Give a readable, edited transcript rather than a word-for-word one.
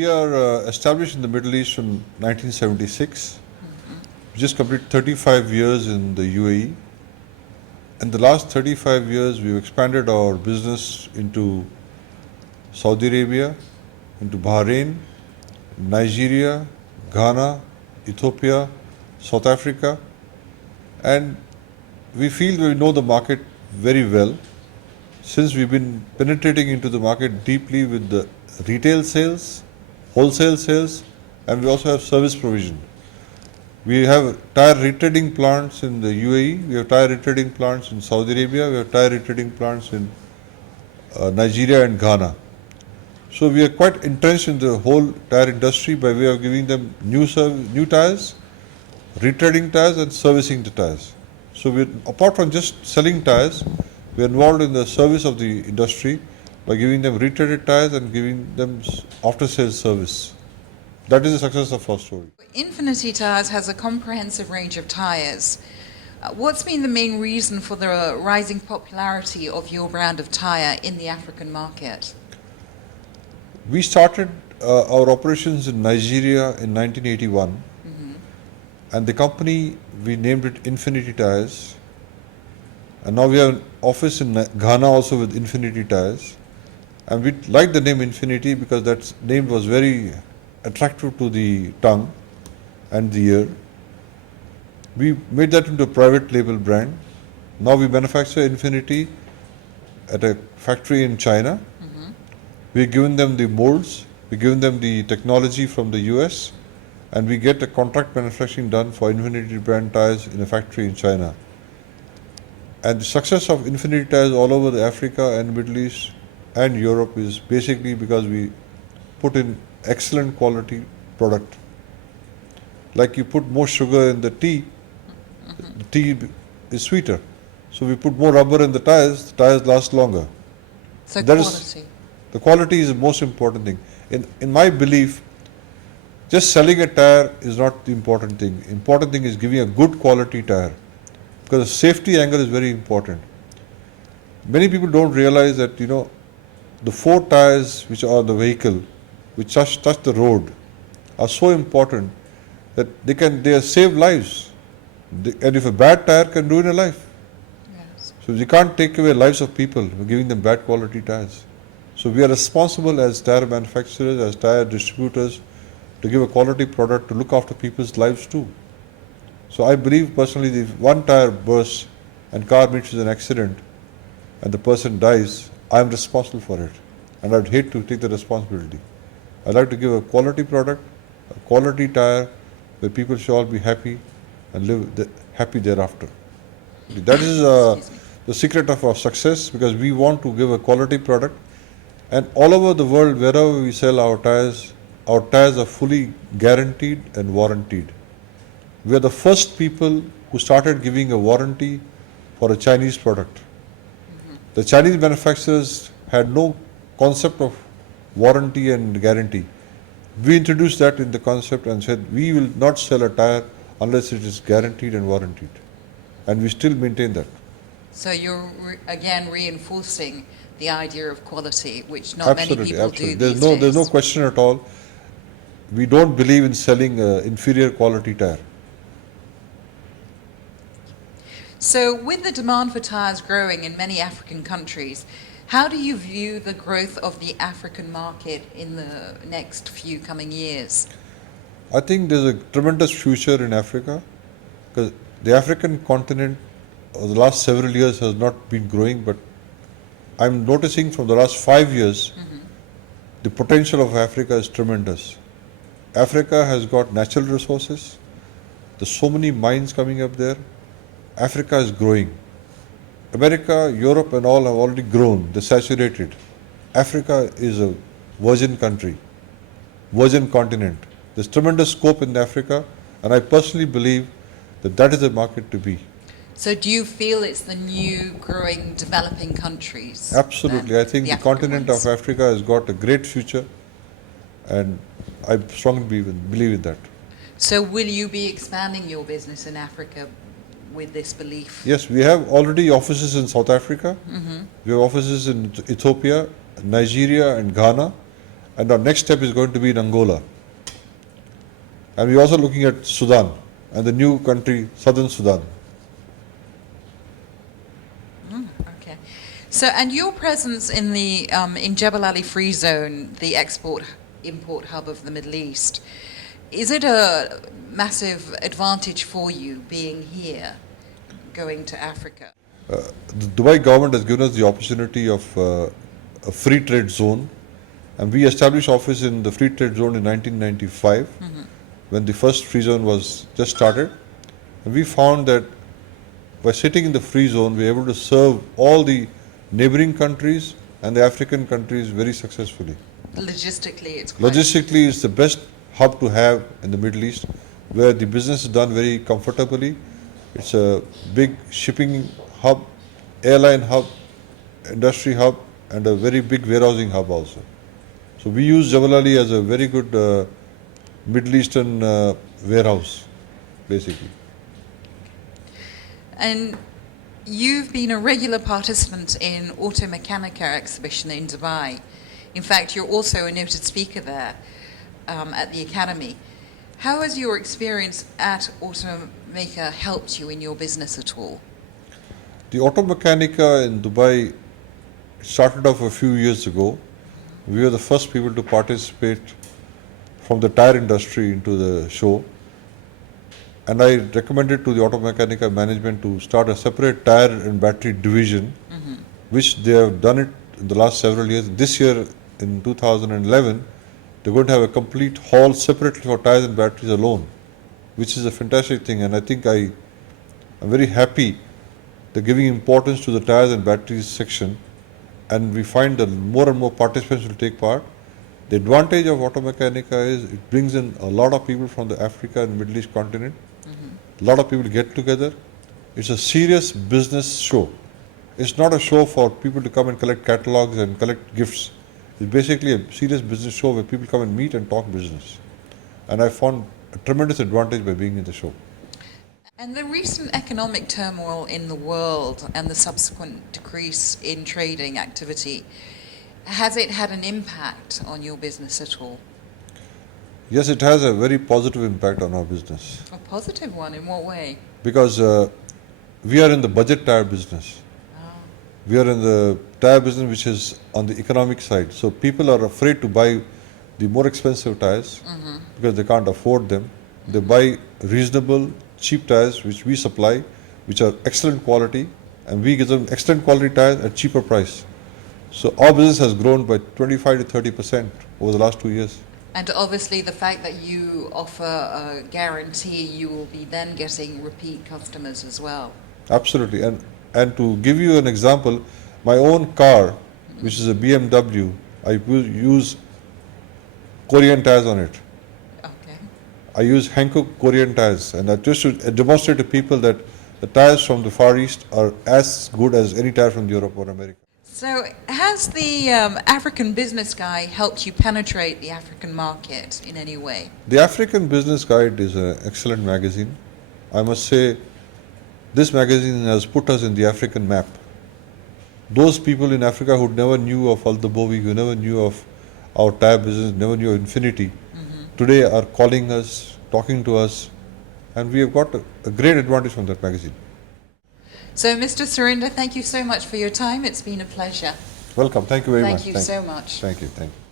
We are established in the Middle East from 1976. We just completed 35 years in the UAE. In the last 35 years, we've expanded our business into Saudi Arabia, into Bahrain, Nigeria, Ghana, Ethiopia, South Africa, and we feel we know the market very well since we've been penetrating into the market deeply with the retail sales, wholesale sales, and we also have service provision. We have tire retreading plants in the UAE, we have tire retreading plants in Saudi Arabia, we have tire retreading plants in Nigeria and Ghana. So we are quite entrenched in the whole tire industry by way of giving them new tires, retreading tires and servicing the tires. So apart from just selling tires, we are involved in the service of the industry by giving them retreaded tires and giving them after-sales service. That is the success of our story. Infinity Tyres has a comprehensive range of tyres. What's been the main reason for the rising popularity of your brand of tyre in the African market? We started our operations in Nigeria in 1981, and the company, we named it Infinity Tyres, and now we have an office in Ghana also with Infinity Tyres, and we liked the name Infinity because that name was very attractive to the tongue and the ear. We made that into a private label brand. Now we manufacture Infinity at a factory in China. We've given them the molds, we've given them the technology from the US, and we get a contract manufacturing done for Infinity brand tires in a factory in China. And the success of Infinity Tyres all over the Africa and Middle East and Europe is basically because we put in excellent quality product. Like you put more sugar in the tea is sweeter. So we put more rubber in the tires last longer. So That quality. The quality is the most important thing. In my belief, just selling a tire is not the important thing. Important thing is giving a good quality tire, because the safety angle is very important. Many people don't realize that the four tires which are on the vehicle, which touch the road, are so important that they save lives. And if a bad tire can ruin a life. Yes. So you can't take away lives of people by giving them bad quality tires. So we are responsible as tire manufacturers, as tire distributors, to give a quality product, to look after people's lives too. So I believe personally, if one tire bursts and car meets with an accident and the person dies, I am responsible for it. And I'd hate to take the responsibility. I'd like to give a quality product, a quality tire, where people shall all be happy and live happy thereafter. That is the secret of our success, because we want to give a quality product. And all over the world, wherever we sell our tires are fully guaranteed and warranted. We are the first people who started giving a warranty for a Chinese product. The Chinese manufacturers had no concept of warranty and guarantee. We introduced that in the concept and said we will not sell a tire unless it is guaranteed and warranted. And we still maintain that. So you're again reinforcing the idea of quality, which not many people do these days. There's no question at all. We don't believe in selling inferior quality tire. So with the demand for tyres growing in many African countries, how do you view the growth of the African market in the next few coming years? I think there's a tremendous future in Africa, because the African continent over the last several years has not been growing, but I'm noticing from the last 5 years, the potential of Africa is tremendous. Africa has got natural resources. There's so many mines coming up there. Africa is growing. America, Europe and all have already grown. They're saturated. Africa is a virgin country, virgin continent. There's tremendous scope in Africa, and I personally believe that is the market to be. So do you feel it's the new growing developing countries? Absolutely. I think the continent of Africa has got a great future, and I strongly believe in that. So will you be expanding your business in Africa with this belief? Yes, we have already offices in South Africa. We have offices in Ethiopia, Nigeria and Ghana, and our next step is going to be in Angola. And we're also looking at Sudan and the new country, Southern Sudan. Okay. So, and your presence in the in Jebel Ali Free Zone, the export-import hub of the Middle East, is it a massive advantage for you being here, going to Africa? The Dubai government has given us the opportunity of a free trade zone, and we established office in the free trade zone in 1995, when the first free zone was just started. And we found that by sitting in the free zone, we were able to serve all the neighboring countries and the African countries very successfully. Logistically, it's quite... Logistically, it's the best hub to have in the Middle East, where the business is done very comfortably. It's a big shipping hub, airline hub, industry hub, and a very big warehousing hub also. So we use Jebel Ali as a very good Middle Eastern warehouse, basically. And you've been a regular participant in Automechanica exhibition in Dubai. In fact, you're also a noted speaker there at the Academy. How has your experience at Automecha helped you in your business at all? The Automechanica in Dubai started off a few years ago. We were the first people to participate from the tire industry into the show. And I recommended to the Automechanica management to start a separate tire and battery division, which they have done it in the last several years. This year, in 2011, they're going to have a complete hall separately for tires and batteries alone, which is a fantastic thing. And I think I'm very happy they're giving importance to the tires and batteries section, and we find that more and more participants will take part. The advantage of Automechanica is it brings in a lot of people from the Africa and Middle East continent. A lot of people get together. It's a serious business show. It's not a show for people to come and collect catalogs and collect gifts. It's basically a serious business show where people come and meet and talk business. And I found a tremendous advantage by being in the show. And the recent economic turmoil in the world and the subsequent decrease in trading activity, has it had an impact on your business at all? Yes, it has a very positive impact on our business. A positive one, in what way? Because we are in the budget tire business. We are in the tire business which is on the economic side. So people are afraid to buy the more expensive tires because they can't afford them. They buy reasonable, cheap tires which we supply, which are excellent quality, and we give them excellent quality tires at cheaper price. So our business has grown by 25 to 30% over the last 2 years. And obviously the fact that you offer a guarantee, you will be then getting repeat customers as well. Absolutely. And to give you an example, my own car, which is a BMW, I use Korean tires on it. Okay. I use Hankook Korean tires, and I just to demonstrate to people that the tires from the Far East are as good as any tire from Europe or America. So has the African Business Guide helped you penetrate the African market in any way? The African Business Guide is an excellent magazine. I must say, this magazine has put us in the African map. Those people in Africa who never knew of Dobowi, who never knew of our tire business, never knew of Infinity, today are calling us, talking to us, and we have got a great advantage from that magazine. So, Mr. Surinder, thank you so much for your time. It's been a pleasure. Welcome. Thank you very much. Thank you so much. Thank you. Thank you.